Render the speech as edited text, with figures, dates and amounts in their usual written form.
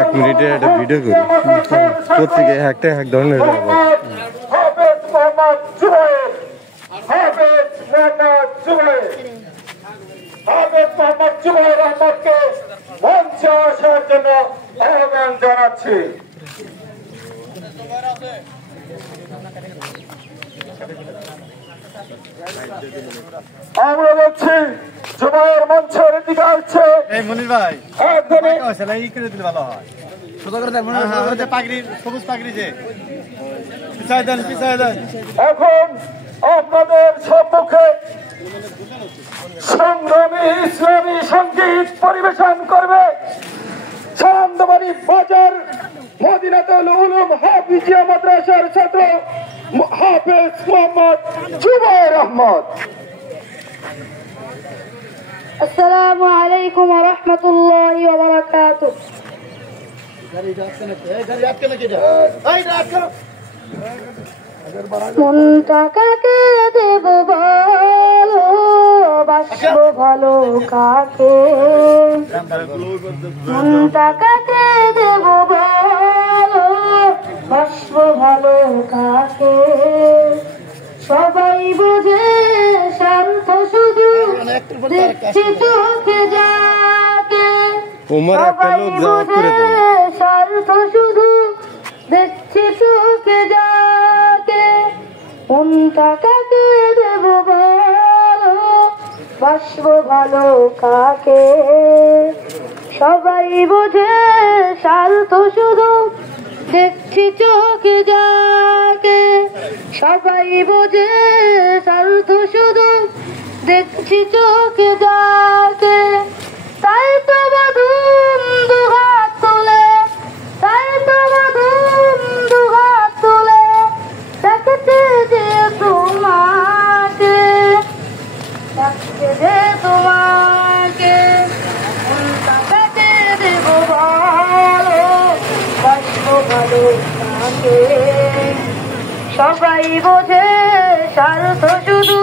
এক মিনিটে একটা ভিডিও করি প্রত্যেকে একটা এক ধরনের মঞ্চে আসার জন্য আহ্বান জানাচ্ছি। আমরা বলছি জুবাইর মঞ্চের দিকে আসছে। মনির ভাই ভালো হয় সবুজ পাগড়ি যে পিছায় দেন এখন আপনাদের সম্মুখে সংগ্রামী ইসলামী সঙ্গীত পরিবেশন করবে চান্দবাড়ি বাজার মদিনাতুল উলুম হাফিজিয়া মাদ্রাসার ছাত্র হাফেজ মোহাম্মদ জুবাইর আহমদ। আসসালামু আলাইকুম ওয়া রাহমাতুল্লাহি ওয়া বারাকাতুহু। মনটা কাকে দেব বলো, বাসবো ভালো কাকে, মনটা কাকে দেব বলো, বাসবো ভালো কাকে, সবাই বোঝে শান্ত শুধু দেখছি চোখে যাকে, সবাই বোঝে শান্ত শুধু দেখছি চোখে যাকে, কোনটা কাকে দেব বলো, বাসবো ভালো কাকে, সবাই বোঝে শান্ত শুধু দেখছি চোখে যাকে, সবাই বোঝে শান্ত শুধু দেখছি চোখে যাকে, তাই তো বাঁধুম দুহাত তুলে, তাই তো বাঁধুম দুহাত তুলে দেখতে যে তোমাকে, দেখতে যে তোমাকে, কোনটা কাকে দেব বলো, বাসবো ভালো কাকে, সবাই বোঝে স্বার্থ শুধু